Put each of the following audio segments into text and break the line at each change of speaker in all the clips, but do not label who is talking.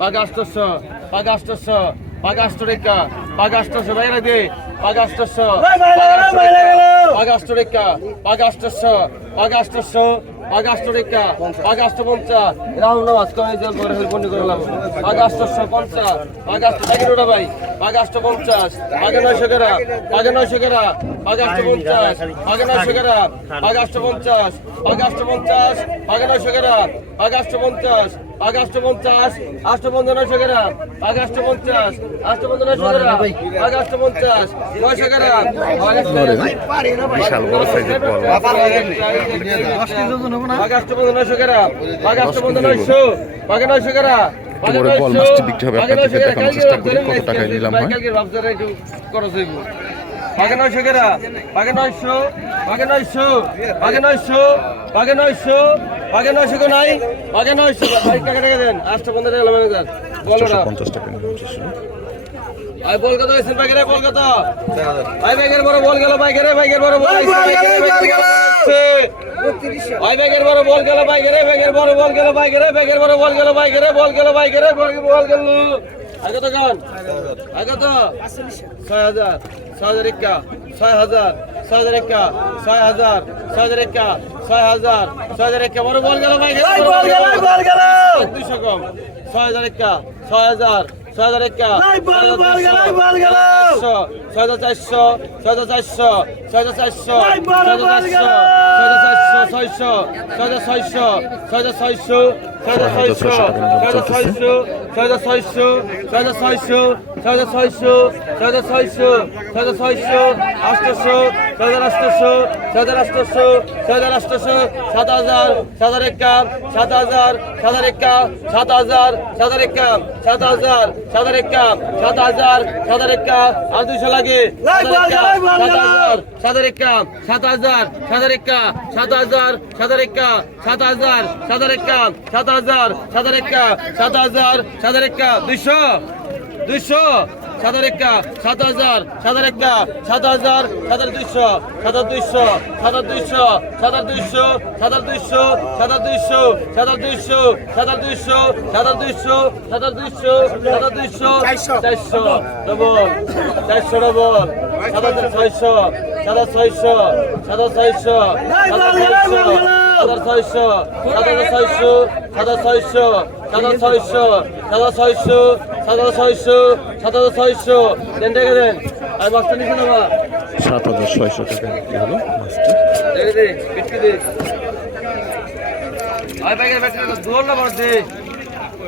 পাগাস্তস্য পাগাস্তস্য পাগাস্তরেকা পাগাস্তস্য বাইরে দে পাগাস্তস্য পাগাস্তরেকা পাগাস্তস্য পাগাস্তস্য আগস্ট রেখা আগস্ট পঞ্চাশ রাহুল নামাজ কমে জল করে ফের বন্ধ করে লাভ আগস্ট পঞ্চাশ আগস্ট এগারোটা ভাই। আগস্ট পঞ্চাশ আগে নয়শো গ্রাম আগে নয়শো গ্রাম আগস্ট পঞ্চাশ আগে নয়শো গ্রাম আগস্ট পঞ্চাশ আগস্ট পঞ্চাশ আগে নয়শো গ্রাম আগস্ট পঞ্চাশ আগস্ট পঞ্চাশ আষ্ট পঞ্চাশ নয়শো গ্রাম। আগস্ট পঞ্চাশ আষ্ট পঞ্চাশ নয়শো আগস্ট পঞ্চাশ নয়শো গ্রাম বিশাল
বড় বড় বল মাছটি বিক্রি হবে আপনাদেরকে দেখানোর চেষ্টা করি কত টাকায় নিলাম হয়?
বাগে নয়শো কেরা বাগে নয়শো। বাগে নয়শো। বাগে নয়শো। বাগে নয়শো। বাগে নয়শো কেউ নাই। বাগে নয়শো। টাকা টাকা দেন। আটশো পঞ্চাশ টাকা বলো
পঞ্চাশ টাকা
ভাই বল কত হয়েছে বাইকের বল কত ভাই বাইকের বড় বল গেল বাইকের বাইকের বড় বল ভাই ব্যাগের বড় বল গেল বাইকের ব্যাগের বড় বল গেল বাইকের ব্যাগের বড় বল গেল বাইকের বল গেল বাইকের বল গেল। আগে তো গান? আগে তো ছয় হাজার ছয় হাজার একা ছয় হাজার ছয় হাজার একা ছয় হাজার ছয় হাজার একা ছয় হাজার ছয় হাজার একা বড় বল গেল বল গেল। বল গেল কম ছয় হাজার একা ছয় হাজার ছয় হাজার একা ছয় হাজার চারশো ছয় হাজার চারশো ছয় হাজার চারশো ছয় হাজার চারশো ছয় হাজার হাজার ছয়শো ছয় হাজার ছয়শো ছয় হাজার ছয়শো আষ্টশো সাত আষ্টশো সাত আষ্টশো সাত আষ্টশো সাত হাজার সাত একা সাত হাজার সাত একা সাত হাজার সাত একা সাত হাজার সাত একা সাত হাজার সাত একা আর দুইশো লাগে সাত একা সাত হাজার সাত একা সাত হাজার সাত একা সাত হাজার সাত একা সাত হাজার সাত হাজার সাত হাজার সাত হাজার একাম দুইশো হাজার একা সাত হাজার হাজার একা সাত হাজার হাজার দুইশো হাজার দুইশো হাজার দুইশো হাজার দুইশো হাজার দুইশো হাজার দুইশো হাজার দুইশো হাজার দুইশো হাজার দুইশো হাজার দুইশো হাজার দুইশো চারশো ডবল চারশো ডবল সাত হাজার ছয়শো সাত হাজার ছয়শো সাত হাজার ছয়শো সাত হাজার ছয়শো সাত হাজার ছয়শো সাত হাজার ছয়শো সাত হাজার ছয়শো সাত হাজার ছয়শো সাত হাজার ছয়শো সাত হাজার ছয়শো। দেন দেখে দেন। আর মাছটা নিচে নেবা
সাত হাজার ছয়শো টাকা। হলো? মাছটি?
দেখে দে বিটকি দে আয় ভাই ব্যাটারি দোল না বড়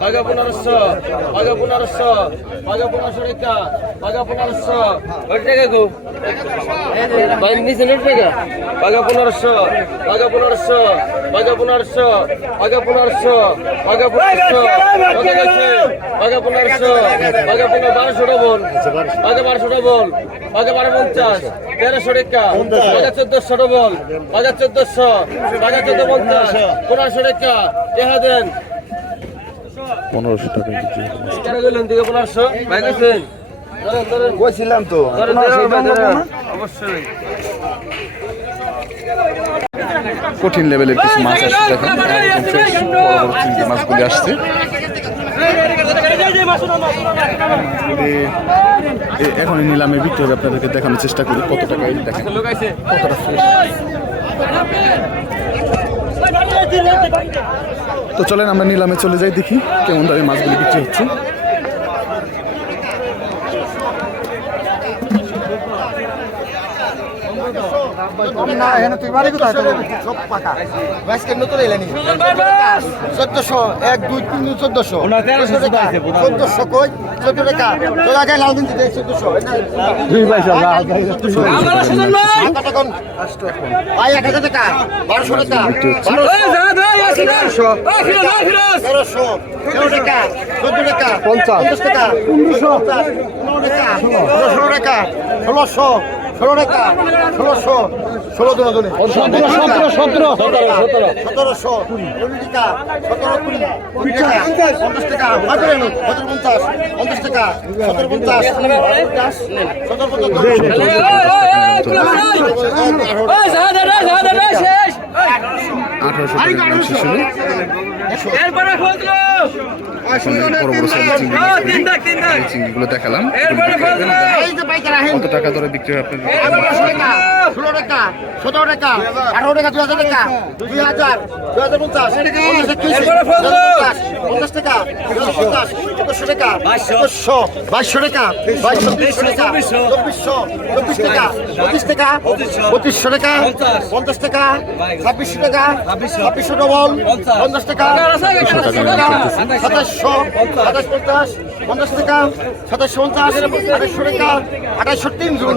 বাঘা পুনরস্ব বাঘা পুনরস্ব বাঘা পুনরস্বরেখা বাঘা পুনরস্ব ওই জায়গা গো? বাইর নিচে নোট জায়গা বাঘা পুনরস্ব বাঘা পুনরস্ব বাঘা পুনরস্ব বাঘা পুনরস্ব বাঘা পুনরস্ব বাঘা গেছে। বাঘা পুনরস্ব বাঘা পুনর বারোশোটা বল। বাঘা বারোশোটা বল। বাঘা বারো পঞ্চাশ তেরোশো রেখা। বাঘা চোদ্দশো। ডবল বাঘা চোদ্দশো বাঘা চোদ্দ দেন।
পনেরোশো টাকা
বলছিলাম তো।
কঠিন লেভেলের কিছু মাছ আসছে দেখেন। হ্যাঁ, মাছগুলি আসছে। এখনই নিলামে। বিক্রি হবে আপনাদেরকে দেখানোর চেষ্টা করি কত টাকা দেখেন। কতটা ফ্রেশ তো চলেন আমরা নিলামে চলে যাই দেখি কেমন দামে মাছগুলি বিক্রি হচ্ছে।
না এখানে তুই বাড়ি কোথায়? সব পাকা। আজকে নতুন এলেনি চোদ্দশো এক দুই তিন দুই চোদ্দশো। চোদ্দশো কই? চোদ্দ টাকা। তোর আগে লাল দিন দিতে চোদ্দশো। ভাই এক হাজার টাকা। বারোশো টাকা। তেরোশো তেরোশো। তেরো টাকা। চোদ্দ টাকা। পঞ্চাশ। টাকা। পনেরোশো। টাকা। ষোলোশো টাকা। ষোলোশো। ষোলো টাকা ষোলোশো ষোলো জন জনে সতেরো সতেরো। সতেরো সতেরো। সতেরোশো কুড়ি। টাকা সতেরো কুড়ি। কুড়ি টাকা পঞ্চাশ টাকা সতেরো পঞ্চাশ পঞ্চাশ টাকা সতেরো পঞ্চাশ সতেরো
আঠারোশো এখন বড় বড় সাইজের চিংড়ি চিংড়িগুলো দেখালাম। কত টাকা ধরে বিক্রি হয়
ষোলো টাকা সতেরো টাকা আঠারো টাকা দুই হাজার টাকা দুই হাজার দুই হাজার পঞ্চাশ টাকা পঞ্চাশ চোদ্দশো টাকা চোদ্দশো বাইশশো। টাকা বাইশশো তেইশশো টাকা চব্বিশশো। চব্বিশ টাকা পঁচিশ টাকা পঁচিশশো। টাকা পঞ্চাশ। টাকা ছাব্বিশশো টাকা ছাব্বিশশো। ডবল পঞ্চাশ। টাকা সাতাশশো সাতাশ পঞ্চাশ পঞ্চাশ টাকা সাতাশশো পঞ্চাশ আঠাশশো টাকা আঠাশশো তিন জুন।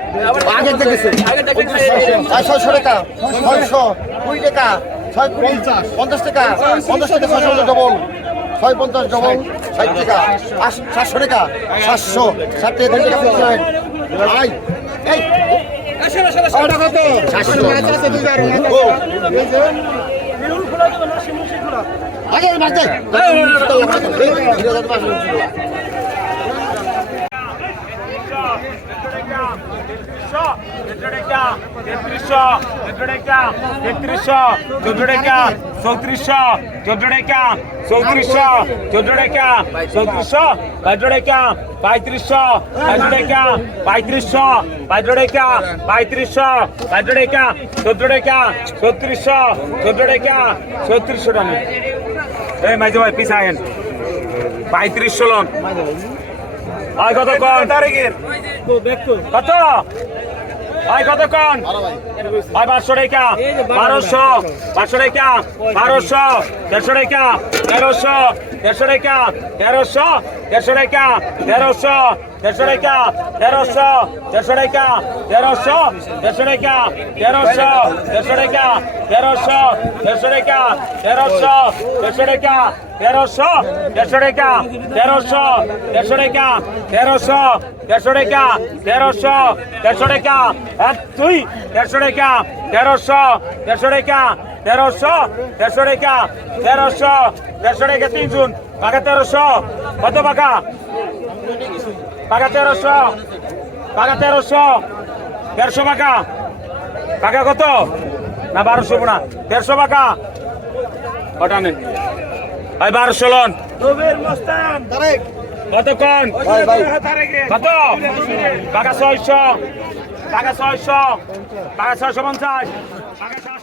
আগে দেখেছে ছয়শো টাকা ছয়শো কুড়ি টাকা ছয় কুড়ি পঞ্চাশ টাকা পঞ্চাশ টাকা ছয়শো ডবল ছয় পঞ্চাশ ডবল ষাট টাকা সাতশো টাকা সাতশো ষাট টাকা দুই টাকা পঞ্চাশ এই আগে মারতে
তেত্রিশশো তেত্রিশশো চোদ্দ টাকা চৌত্রিশশো চোদ্দ টাকা চৌত্রিশশো চোদ্দ টাকা চৌত্রিশশো পনেরো টাকা পঁয়ত্রিশশো পনেরো টাকা পঁয়ত্রিশশো পনেরো টাকা পঁয়ত্রিশশো পনেরো টাকা চোদ্দ টাকা চৌত্রিশশো চোদ্দ টাকা চৌত্রিশশো টাকা এই মাইজে ভাই পিছায়েন পঁয়ত্রিশশো লোন আর কত কম তারিখের কত? ভাই কতক্ষণ? ভাই বারোশো রেখা বারোশো বারোশো রেখা বারোশো দেড়শো রেখা তেরোশো দেড়শো রেখা তেরোশো দেড়শো টাকা তেরোশো দেড়শো টাকা তেরোশো দেড়শো টাকা তেরোশো দেড়শো টাকা তেরোশো দেড়শো টাকা তেরোশো দেড়শো টাকা তেরোশো দেড়শো টাকা তেরোশো দেড়শো টাকা তেরোশো দেড়শো টাকা তেরোশো দেড়শো টাকা তেরোশো দেড়শো টাকা এক দুই দেড়শো টাকা তেরোশো দেড়শো টাকা তেরোশো, দেড়শো টাকা তেরোশো, দেড়শো টাকা তিন জুন পাকা তেরোশো, কত পাকা পাকা তেরোশো পাকা তেরোশো, দেড়শো পাকা পাকা কত? না, বারোশো না দেড়শো পাকা কটা নেন ভাই, বারোশো লন। কতক্ষণ কত? টাকা ছয়শো টাকা ছয়শো টাকা ছয়শো পঞ্চাশ সাতশো